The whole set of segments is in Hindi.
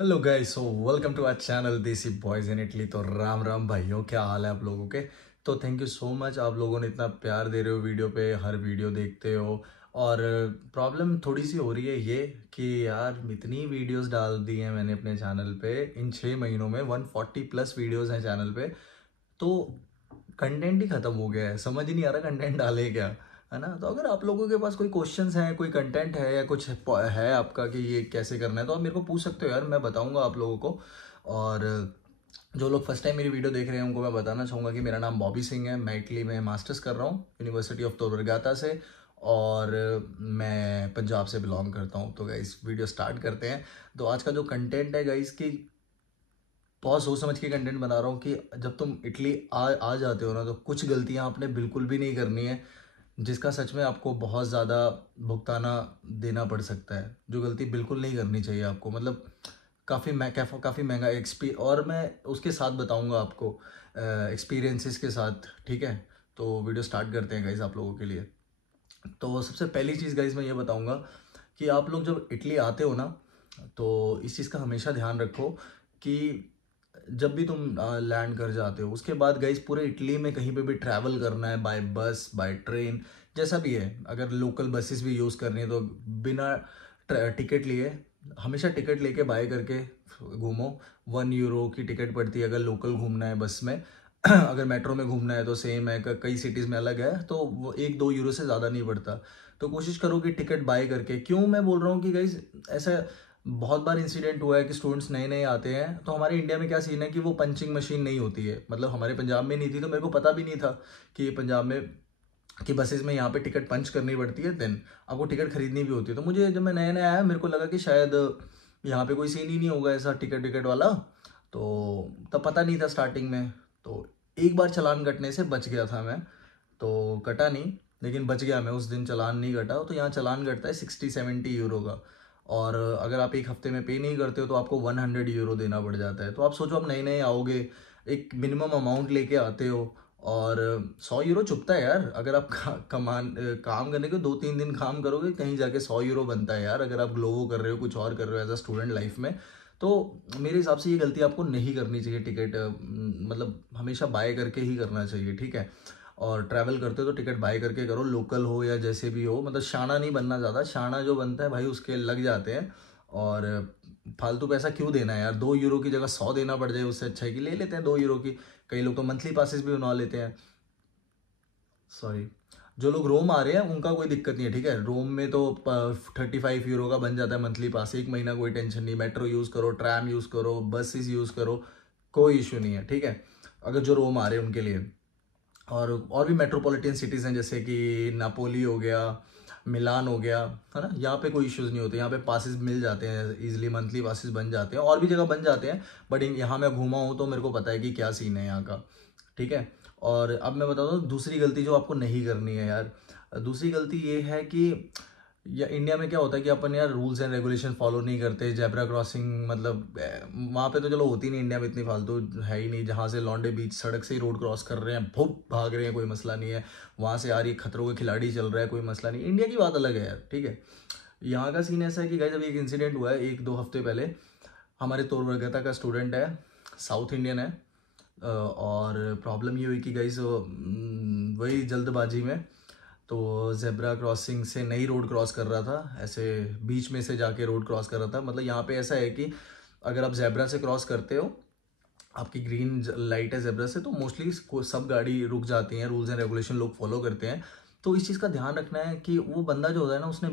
Hello guys, so welcome to our channel Desi boys in Italy. तो राम राम भाइयों, क्या हाल है आप लोगों के। तो थैंक यू सो मच, आप लोगों ने इतना प्यार दे रहे हो वीडियो पे, हर वीडियो देखते हो। और प्रॉब्लम थोड़ी सी हो रही है ये कि यार इतनी वीडियोस डाल दी हैं मैंने अपने चैनल पे इन 6 महीनों में, 140+ वीडियोस हैं चैनल पे। तो कंटेंट ही खत्म हो गया है, समझ ही नहीं आ रहा कंटेंट डाले क्या, है ना। तो अगर आप लोगों के पास कोई क्वेश्चंस हैं, कोई कंटेंट है या कुछ है आपका कि ये कैसे करना है, तो आप मेरे को पूछ सकते हो यार, मैं बताऊंगा आप लोगों को। और जो लोग फर्स्ट टाइम मेरी वीडियो देख रहे हैं उनको मैं बताना चाहूँगा कि मेरा नाम बॉबी सिंह है। मैं इटली में मास्टर्स कर रहा हूँ यूनिवर्सिटी ऑफ tor वर्गाता से। और मैं पंजाब से बिलोंग करता हूँ। तो गाइस वीडियो स्टार्ट करते हैं। तो आज का जो कंटेंट है गाइस की, बहुत सोच समझ के कंटेंट बना रहा हूँ कि जब तुम इटली आ जाते हो ना, तो कुछ गलतियाँ आपने बिल्कुल भी नहीं करनी है जिसका सच में आपको बहुत ज़्यादा भुगताना देना पड़ सकता है। जो गलती बिल्कुल नहीं करनी चाहिए आपको, मतलब काफ़ी महंगा और मैं उसके साथ बताऊंगा आपको एक्सपीरियंसेस के साथ, ठीक है। तो वीडियो स्टार्ट करते हैं गाइज आप लोगों के लिए। तो सबसे पहली चीज़ गाइज मैं ये बताऊंगा कि आप लोग जब इटली आते हो ना, तो इस चीज़ का हमेशा ध्यान रखो कि जब भी तुम लैंड कर जाते हो उसके बाद गाइस पूरे इटली में कहीं पे भी ट्रैवल करना है, बाय बस बाय ट्रेन जैसा भी है, अगर लोकल बसेस भी यूज़ करनी है तो बिना टिकट लिए, हमेशा टिकट लेके बाय करके घूमो। 1 यूरो की टिकट पड़ती है अगर लोकल घूमना है बस में। अगर मेट्रो में घूमना है तो सेम है, कई सिटीज़ में अलग है, तो वो 1-2 यूरो से ज़्यादा नहीं पड़ता। तो कोशिश करो कि टिकट बाय करके, क्यों मैं बोल रहा हूँ कि गाइज ऐसा बहुत बार इंसिडेंट हुआ है कि स्टूडेंट्स नए नए आते हैं। तो हमारे इंडिया में क्या सीन है कि वो पंचिंग मशीन नहीं होती है, मतलब हमारे पंजाब में नहीं थी तो मेरे को पता भी नहीं था कि पंजाब में कि बसेस में यहाँ पे टिकट पंच करनी पड़ती है, देन आपको टिकट खरीदनी भी होती है। तो मुझे जब मैं नया नया आया मेरे को लगा कि शायद यहाँ पे कोई सीन ही नहीं होगा ऐसा टिकट टिकट वाला। तो तब पता नहीं था स्टार्टिंग में। तो एक बार चालान कटने से बच गया था मैं, तो कटा नहीं लेकिन बच गया मैं, उस दिन चालान नहीं कटा। तो यहाँ चालान कटता है 60-70 यूरो का। और अगर आप एक हफ्ते में पे नहीं करते हो तो आपको 100 यूरो देना पड़ जाता है। तो आप सोचो, आप नए नए आओगे, एक मिनिमम अमाउंट लेके आते हो, और 100 यूरो चुभता है यार। अगर आप काम करने के 2-3 दिन काम करोगे, कहीं जाके 100 यूरो बनता है यार, अगर आप ग्लोवो कर रहे हो, कुछ और कर रहे हो एज अ स्टूडेंट लाइफ में। तो मेरे हिसाब से ये गलती आपको नहीं करनी चाहिए। टिकट मतलब हमेशा बाय करके ही करना चाहिए, ठीक है। और ट्रैवल करते हो तो टिकट बाय करके करो, लोकल हो या जैसे भी हो। मतलब शाना नहीं बनना ज़्यादा, शाना जो बनता है भाई उसके लग जाते हैं। और फालतू पैसा क्यों देना है यार, 2 यूरो की जगह 100 देना पड़ जाए उससे अच्छा है कि ले लेते हैं 2 यूरो की। कई लोग तो मंथली पासिस भी बनवा लेते हैं। सॉरी, जो लोग रोम आ रहे हैं उनका कोई दिक्कत नहीं है, ठीक है। रोम में तो 35 यूरो का बन जाता है मंथली पास, एक महीना, कोई टेंशन नहीं। मेट्रो यूज़ करो, ट्रैम यूज़ करो, बसेस यूज़ करो, कोई इशू नहीं है, ठीक है। अगर जो रोम आ रहे हैं उनके लिए। और भी मेट्रोपॉलिटन सिटीज़ हैं जैसे कि नापोली हो गया, मिलान हो गया, है ना। यहाँ पे कोई इश्यूज़ नहीं होते, यहाँ पे पासिस मिल जाते हैं इजीली, मंथली पासिस बन जाते हैं, और भी जगह बन जाते हैं। बट यहाँ मैं घूमा हूँ तो मेरे को पता है कि क्या सीन है यहाँ का, ठीक है। और अब मैं बताता हूँ दूसरी गलती जो आपको नहीं करनी है यार। दूसरी गलती ये है कि या इंडिया में क्या होता है कि अपन यार रूल्स एंड रेगुलेशन फॉलो नहीं करते। जेब्रा क्रॉसिंग, मतलब वहाँ पे तो चलो होती नहीं, इंडिया में इतनी फालतू है ही नहीं। जहाँ से लॉन्डे बीच सड़क से ही रोड क्रॉस कर रहे हैं, भुप भाग रहे हैं, कोई मसला नहीं है। वहाँ से आ रही खतरों के खिलाड़ी चल रहा है, कोई मसला नहीं। इंडिया की बात अलग है यार, ठीक है। यहाँ का सीन ऐसा है कि गाइस अभी एक इंसिडेंट हुआ है 1-2 हफ्ते पहले। हमारे तोरबरगता का स्टूडेंट है, साउथ इंडियन है। और प्रॉब्लम ये हुई कि गाइस वही जल्दबाजी में तो जेब्रा क्रॉसिंग से नई रोड क्रॉस कर रहा था, ऐसे बीच में से जाके रोड क्रॉस कर रहा था। मतलब यहाँ पे ऐसा है कि अगर आप जेब्रा से क्रॉस करते हो, आपकी ग्रीन लाइट है जेब्रा से, तो मोस्टली सब गाड़ी रुक जाती हैं, रूल्स एंड रेगुलेशन लोग फॉलो करते हैं। तो इस चीज़ का ध्यान रखना है कि वो बंदा जो होता है ना, उसने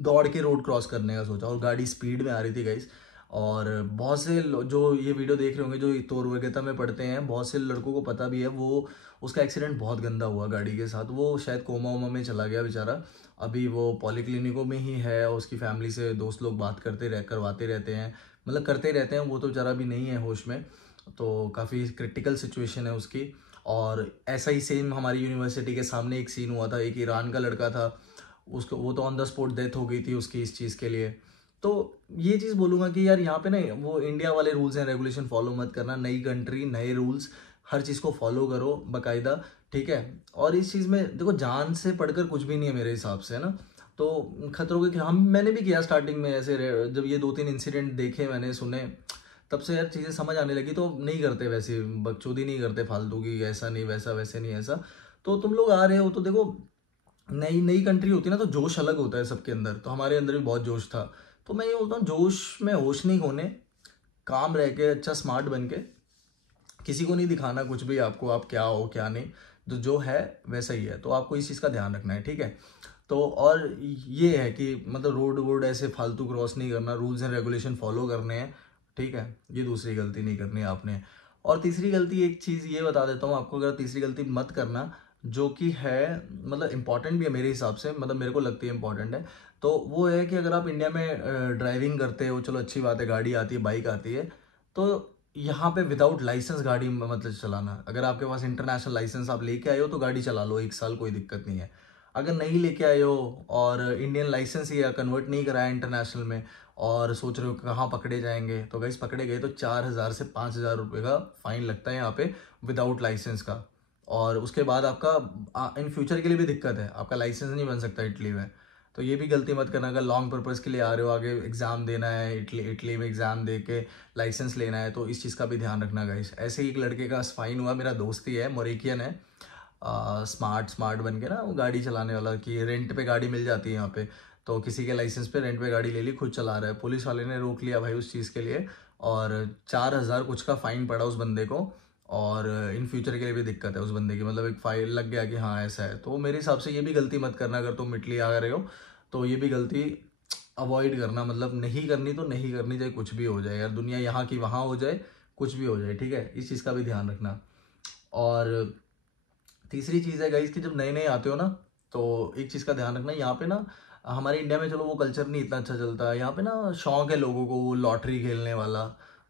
दौड़ के रोड क्रॉस करने का सोचा और गाड़ी स्पीड में आ रही थी गाइस। और बहुत से जो ये वीडियो देख रहे होंगे जो तोर वगैरह में पढ़ते हैं, बहुत से लड़कों को पता भी है, वो उसका एक्सीडेंट बहुत गंदा हुआ गाड़ी के साथ। वो शायद कोमा वोमा में चला गया बेचारा। अभी वो पॉलीक्लिनिकों में ही है, और उसकी फैमिली से दोस्त लोग बात करवाते रहते हैं, मतलब करते रहते हैं। वो तो बेचारा भी नहीं है होश में। तो काफ़ी क्रिटिकल सिचुएशन है उसकी। और ऐसा ही सेम हमारी यूनिवर्सिटी के सामने एक सीन हुआ था, एक ईरान का लड़का था, उसको वो तो ऑन द स्पॉट डेथ हो गई थी उसकी इस चीज़ के लिए। तो ये चीज़ बोलूँगा कि यार यहाँ पे ना वो इंडिया वाले रूल्स एंड रेगुलेशन फॉलो मत करना। नई कंट्री, नए रूल्स, हर चीज़ को फॉलो करो बाकायदा, ठीक है। और इस चीज़ में देखो, जान से पढ़कर कुछ भी नहीं है मेरे हिसाब से, है ना। तो खतरों के हम मैंने भी किया स्टार्टिंग में ऐसे, जब ये 2-3 इंसिडेंट देखे मैंने सुने, तब से यार चीज़ें समझ आने लगी। तो नहीं करते वैसे, बकचोदी नहीं करते फालतू की, ऐसा नहीं वैसा, वैसे नहीं ऐसा। तो तुम लोग आ रहे हो तो देखो, नई नई कंट्री होती है ना, तो जोश अलग होता है सबके अंदर। तो हमारे अंदर भी बहुत जोश था। तो मैं ये बोलता हूँ, जोश में होश नहीं खोने, काम रह के अच्छा स्मार्ट बन के, किसी को नहीं दिखाना कुछ भी आपको, आप क्या हो क्या नहीं, तो जो है वैसा ही है। तो आपको इस चीज़ का ध्यान रखना है, ठीक है। तो और ये है कि मतलब रोड वोड ऐसे फालतू क्रॉस नहीं करना, रूल्स एंड रेगुलेशन फॉलो करने हैं, ठीक है। ये दूसरी गलती नहीं करनी है आपने। और तीसरी गलती, एक चीज़ ये बता देता हूँ आपको, अगर तीसरी गलती मत करना, जो कि है मतलब इंपॉर्टेंट भी है मेरे हिसाब से, मतलब मेरे को लगती है इंपॉर्टेंट है। तो वो है कि अगर आप इंडिया में ड्राइविंग करते हो, चलो अच्छी बात है, गाड़ी आती है, बाइक आती है, तो यहाँ पे विदाउट लाइसेंस गाड़ी मतलब चलाना। अगर आपके पास इंटरनेशनल लाइसेंस आप लेके आए हो तो गाड़ी चला लो 1 साल, कोई दिक्कत नहीं है। अगर नहीं लेके आए हो और इंडियन लाइसेंस या कन्वर्ट नहीं कराया इंटरनेशनल में, और सोच रहे हो कहाँ पकड़े जाएंगे, तो गाइस पकड़े गए तो 4,000 से 5,000 रुपये का फाइन लगता है यहाँ पे विदाउट लाइसेंस का। और उसके बाद आपका इन फ्यूचर के लिए भी दिक्कत है, आपका लाइसेंस नहीं बन सकता इटली में। तो ये भी गलती मत करना। अगर लॉन्ग पर्पज़ के लिए आ रहे हो, आगे एग्ज़ाम देना है, इटली में एग्ज़ाम दे के लाइसेंस लेना है, तो इस चीज़ का भी ध्यान रखना गाइस। ऐसे ही एक लड़के का फाइन हुआ, मेरा दोस्त ही है, मोरिकियन है, स्मार्ट स्मार्ट बन के ना, वो गाड़ी चलाने वाला, कि रेंट पे गाड़ी मिल जाती है यहाँ पे, तो किसी के लाइसेंस पे रेंट पे गाड़ी ले ली, खुद चला रहा है। पुलिस वाले ने रोक लिया भाई उस चीज़ के लिए, और 4,000 कुछ का फाइन पड़ा उस बंदे को। और इन फ्यूचर के लिए भी दिक्कत है उस बंदे की, मतलब एक फाइन लग गया कि हाँ ऐसा है। तो मेरे हिसाब से ये भी गलती मत करना, अगर तुम इटली आ रहे हो तो ये भी गलती अवॉइड करना, मतलब नहीं करनी तो नहीं करनी, चाहे कुछ भी हो जाए यार, दुनिया यहाँ की वहाँ हो जाए, कुछ भी हो जाए, ठीक है। इस चीज़ का भी ध्यान रखना। और तीसरी चीज़ है गाइस कि जब नए नए आते हो ना, तो एक चीज़ का ध्यान रखना, यहाँ पे ना हमारे इंडिया में चलो वो कल्चर नहीं इतना अच्छा चलता है, यहाँ पे ना शौक है लोगों को वो लॉटरी खेलने वाला,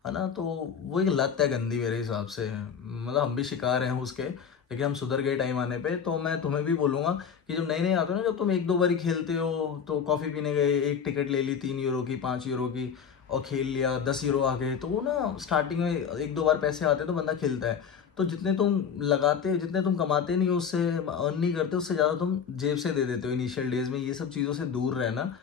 है ना। तो वो एक लत है गंदी मेरे हिसाब से, मतलब हम भी शिकार हैं उसके, लेकिन हम सुधर गए टाइम आने पे। तो मैं तुम्हें भी बोलूँगा कि जब नए नए आते हो ना, जब तुम 1-2 बारी खेलते हो, तो कॉफ़ी पीने गए, एक टिकट ले ली 3 यूरो की, 5 यूरो की, और खेल लिया, 10 यूरो आ गए, तो वो ना स्टार्टिंग में 1-2 बार पैसे आते हैं तो बंदा खेलता है। तो जितने तुम लगाते, जितने तुम कमाते नहीं हो, उससे अर्न नहीं करते, उससे ज़्यादा तुम जेब से दे देते हो इनिशियल डेज में। ये सब चीज़ों से दूर रहना।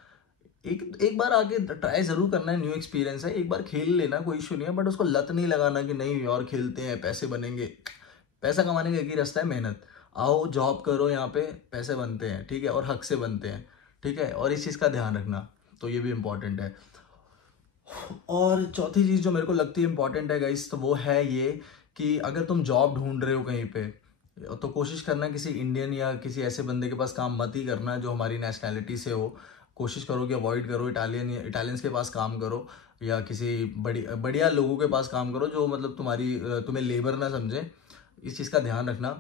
एक एक बार आके ट्राई ज़रूर करना है, न्यू एक्सपीरियंस है, एक बार खेल लेना, कोई इशू नहीं है, बट उसको लत नहीं लगाना कि नहीं और खेलते हैं पैसे बनेंगे। पैसा कमाने का एक ही रास्ता है, मेहनत। आओ जॉब करो, यहाँ पे पैसे बनते हैं, ठीक है, और हक से बनते हैं, ठीक है। और इस चीज़ का ध्यान रखना, तो ये भी इम्पोर्टेंट है। और चौथी चीज़ जो मेरे को लगती है इंपॉर्टेंट है गाइस, तो वो है ये कि अगर तुम जॉब ढूंढ रहे हो कहीं पे, तो कोशिश करना किसी इंडियन या किसी ऐसे बंदे के पास काम मत ही करना जो हमारी नेशनैलिटी से हो। कोशिश करो कि अवॉइड करो, इटालियंस के पास काम करो, या किसी बढ़िया लोगों के पास काम करो जो मतलब तुम्हें लेबर ना समझे। इस चीज़ का ध्यान रखना।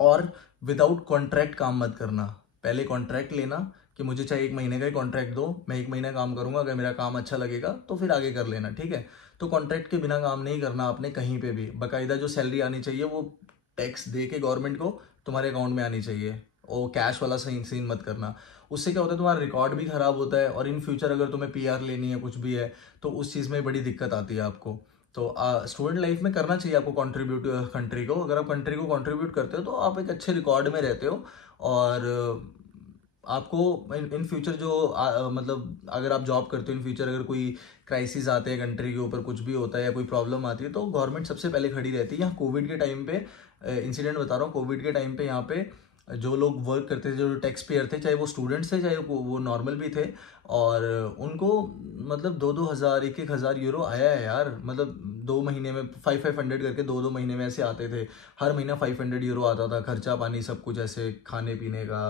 और विदाउट कॉन्ट्रैक्ट काम मत करना। पहले कॉन्ट्रैक्ट लेना कि मुझे चाहे 1 महीने का ही कॉन्ट्रैक्ट दो, मैं 1 महीना काम करूंगा, अगर मेरा काम अच्छा लगेगा तो फिर आगे कर लेना, ठीक है। तो कॉन्ट्रैक्ट के बिना काम नहीं करना आपने कहीं पे भी। बाकायदा जो सैलरी आनी चाहिए वो टैक्स दे के गवर्नमेंट को तुम्हारे अकाउंट में आनी चाहिए। और कैश वाला सीन मत करना। उससे क्या होता है, तुम्हारा रिकॉर्ड भी खराब होता है, और इन फ्यूचर अगर तुम्हें पीआर लेनी है, कुछ भी है, तो उस चीज़ में बड़ी दिक्कत आती है आपको। तो स्टूडेंट लाइफ में करना चाहिए आपको कंट्रीब्यूट कंट्री को। अगर आप कंट्री को कंट्रीब्यूट करते हो तो आप एक अच्छे रिकॉर्ड में रहते हो। और आपको इन फ्यूचर जो मतलब अगर आप जॉब करते हो, इन फ्यूचर अगर कोई क्राइसिस आते हैं कंट्री के ऊपर, कुछ भी होता है या कोई प्रॉब्लम आती है, तो गवर्नमेंट सबसे पहले खड़ी रहती है। यहाँ कोविड के टाइम पे इंसिडेंट बता रहा हूँ, कोविड के टाइम पे यहाँ पे जो लोग वर्क करते थे, जो टैक्स पेयर थे, चाहे वो स्टूडेंट्स थे चाहे वो नॉर्मल भी थे, और उनको मतलब 2-2 हज़ार 1-1 हज़ार यूरो आया है यार। मतलब 2 महीने में 500 करके 2-2 महीने में ऐसे आते थे। हर महीना 500 यूरो आता था, खर्चा पानी सब कुछ ऐसे खाने पीने का।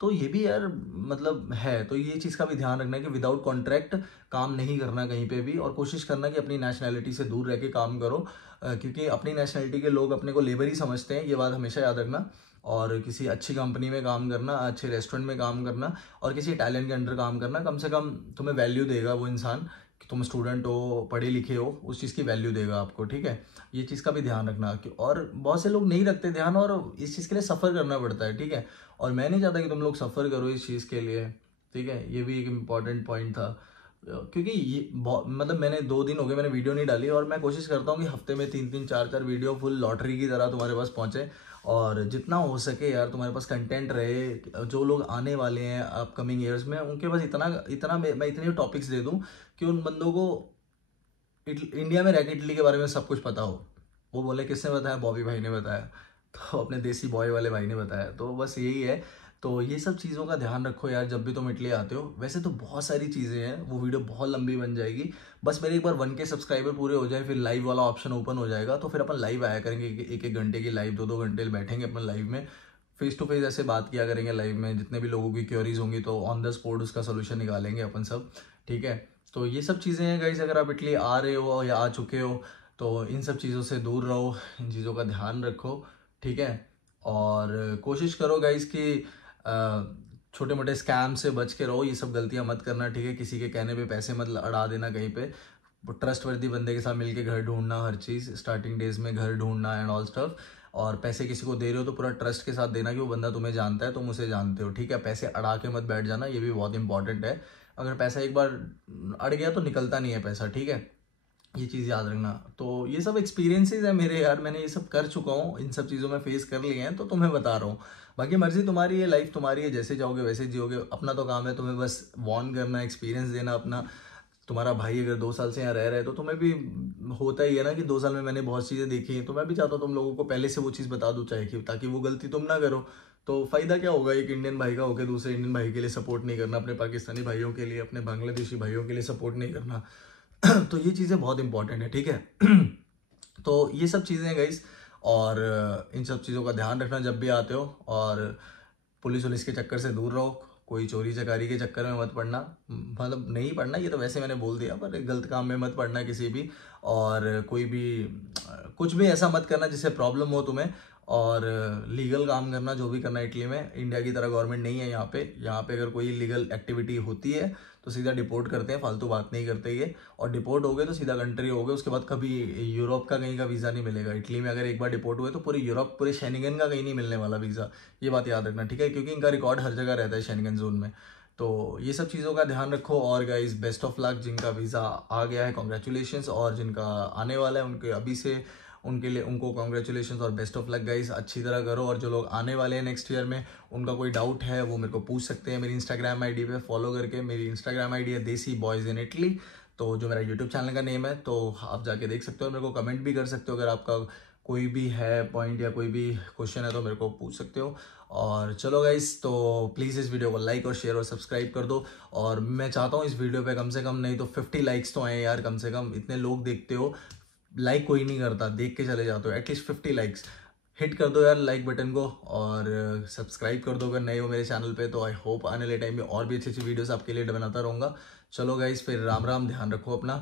तो ये भी यार मतलब है। तो ये चीज़ का भी ध्यान रखना है कि विदाउट कॉन्ट्रैक्ट काम नहीं करना कहीं पे भी, और कोशिश करना कि अपनी नेशनैलिटी से दूर रह के काम करो। क्योंकि अपनी नेशनैलिटी के लोग अपने को लेबर ही समझते हैं, ये बात हमेशा याद रखना। और किसी अच्छी कंपनी में काम करना, अच्छे रेस्टोरेंट में काम करना, और किसी इटालियन के अंडर काम करना, कम से कम तुम्हें वैल्यू देगा वो इंसान, कि तुम स्टूडेंट हो, पढ़े लिखे हो, उस चीज़ की वैल्यू देगा आपको, ठीक है। ये चीज़ का भी ध्यान रखना। और बहुत से लोग नहीं रखते ध्यान, और इस चीज़ के लिए सफ़र करना पड़ता है, ठीक है। और मैं नहीं चाहता कि तुम लोग सफ़र करो इस चीज़ के लिए, ठीक है। ये भी एक इम्पॉर्टेंट पॉइंट था। क्योंकि ये मतलब मैंने 2 दिन हो गए मैंने वीडियो नहीं डाली, और मैं कोशिश करता हूँ कि हफ्ते में 3-3 4-4 वीडियो फुल लॉटरी की तरह तुम्हारे पास पहुँचे। और जितना हो सके यार तुम्हारे पास कंटेंट रहे, जो लोग आने वाले हैं अपकमिंग ईयर्स में उनके पास इतना इतना मैं इतने टॉपिक्स दे दूं कि उन बंदों को इंडिया में रह के इटली के बारे में सब कुछ पता हो। वो बोले किसने बताया, बॉबी भाई ने बताया, तो अपने देसी बॉय वाले भाई ने बताया। तो बस यही है। तो ये सब चीज़ों का ध्यान रखो यार जब भी तुम इटली आते हो। वैसे तो बहुत सारी चीज़ें हैं, वो वीडियो बहुत लंबी बन जाएगी। बस मेरे एक बार 1K सब्सक्राइबर पूरे हो जाए, फिर लाइव वाला ऑप्शन ओपन हो जाएगा, तो फिर अपन लाइव आया करेंगे, एक एक घंटे की लाइव, 2-2 घंटे बैठेंगे अपन लाइव में, फेस टू फेस ऐसे बात किया करेंगे लाइव में। जितने भी लोगों की क्वेरीज होंगी तो ऑन द स्पॉट उसका सोल्यूशन निकालेंगे अपन सब, ठीक है। तो ये सब चीज़ें हैं गाइस, अगर आप इटली आ रहे हो या आ चुके हो तो इन सब चीज़ों से दूर रहो, इन चीज़ों का ध्यान रखो, ठीक है। और कोशिश करो गाइस कि छोटे मोटे स्कैम से बच के रहो, ये सब गलतियां मत करना, ठीक है। किसी के कहने पे पैसे मत अड़ा देना कहीं पे। ट्रस्ट वर्दी बंदे के साथ मिलके घर ढूंढना, हर चीज़ स्टार्टिंग डेज में घर ढूंढना एंड ऑल स्टफ। और पैसे किसी को दे रहे हो तो पूरा ट्रस्ट के साथ देना कि वो बंदा तुम्हें जानता है, तुम उसे जानते हो, ठीक है। पैसे अड़ा के मत बैठ जाना, ये भी बहुत इंपॉर्टेंट है। अगर पैसा एक बार अड़ गया तो निकलता नहीं है पैसा, ठीक है। ये चीज़ याद रखना। तो ये सब एक्सपीरियंसेस है मेरे यार, मैंने ये सब कर चुका हूँ, इन सब चीज़ों में फेस कर लिए हैं, तो तुम्हें बता रहा हूँ। बाकी मर्जी तुम्हारी है, लाइफ तुम्हारी है, जैसे जाओगे वैसे जियोगे। अपना तो काम है तुम्हें बस वार्न करना, एक्सपीरियंस देना अपना। तुम्हारा भाई अगर 2 साल से यहाँ रह रहा है तो तुम्हें भी होता ही है ना कि 2 साल में मैंने बहुत चीज़ें देखी हैं, तो मैं भी चाहता हूँ तुम लोगों को पहले से वो चीज़ बता दूँ, चाहे कि ताकि वो गलती तुम ना करो। तो फ़ायदा क्या होगा एक इंडियन भाई का होकर दूसरे इंडियन भाई के लिए सपोर्ट नहीं करना, अपने पाकिस्तानी भाइयों के लिए, अपने बांग्लादेशी भाइयों के लिए सपोर्ट नहीं करना। तो ये चीज़ें बहुत इंपॉर्टेंट है, ठीक है। तो ये सब चीज़ें हैं गाइस, और इन सब चीज़ों का ध्यान रखना जब भी आते हो। और पुलिस वुलिस के चक्कर से दूर रहो, कोई चोरी चकारी के चक्कर में मत पड़ना, मतलब नहीं पड़ना, ये तो वैसे मैंने बोल दिया, पर गलत काम में मत पड़ना किसी भी। और कोई भी कुछ भी ऐसा मत करना जिससे प्रॉब्लम हो तुम्हें। और लीगल काम करना, जो भी करना। इटली में इंडिया की तरह गवर्नमेंट नहीं है यहाँ पे। यहाँ पे अगर कोई लीगल एक्टिविटी होती है तो सीधा डिपोर्ट करते हैं, फालतू बात नहीं करते ये। और डिपोर्ट हो गए तो सीधा कंट्री हो गए, उसके बाद कभी यूरोप का कहीं का वीज़ा नहीं मिलेगा। इटली में अगर एक बार डिपोर्ट हुए तो पूरे यूरोप, पूरे शेनिगन का कहीं नहीं मिलने वाला वीज़ा। ये बात याद रखना, ठीक है, क्योंकि इनका रिकॉर्ड हर जगह रहता है शेनिगन जोन में। तो ये सब चीज़ों का ध्यान रखो। और गाइस बेस्ट ऑफ लक, जिनका वीज़ा आ गया है कॉन्ग्रेचुलेशंस, और जिनका आने वाला है उनके अभी से, उनके लिए उनको कॉन्ग्रेचुलेशंस और बेस्ट ऑफ लक गाइस। अच्छी तरह करो। और जो लोग आने वाले हैं नेक्स्ट ईयर में, उनका कोई डाउट है वो मेरे को पूछ सकते हैं मेरी इंस्टाग्राम आईडी पे फॉलो करके। मेरी इंस्टाग्राम आईडी है देसी बॉयज़ इन इटली, तो जो मेरा यूट्यूब चैनल का नेम है, तो आप जाके देख सकते हो। मेरे को कमेंट भी कर सकते हो, अगर आपका कोई भी है पॉइंट या कोई भी क्वेश्चन है तो मेरे को पूछ सकते हो। और चलो गाइस, तो प्लीज़ इस वीडियो को लाइक और शेयर और सब्सक्राइब कर दो। और मैं चाहता हूँ इस वीडियो पे कम से कम नहीं तो 50 लाइक्स तो आए यार, कम से कम। इतने लोग देखते हो, लाइक कोई नहीं करता, देख के चले जाते हो। एटलीस्ट 50 लाइक्स हिट कर दो यार लाइक बटन को, और सब्सक्राइब कर दो अगर नए हो मेरे चैनल पे। तो आई होप आने वाले टाइम में और भी अच्छी अच्छी वीडियोस आपके लिए बनाता रहूँगा। चलो गाइस, फिर राम राम, ध्यान रखो अपना।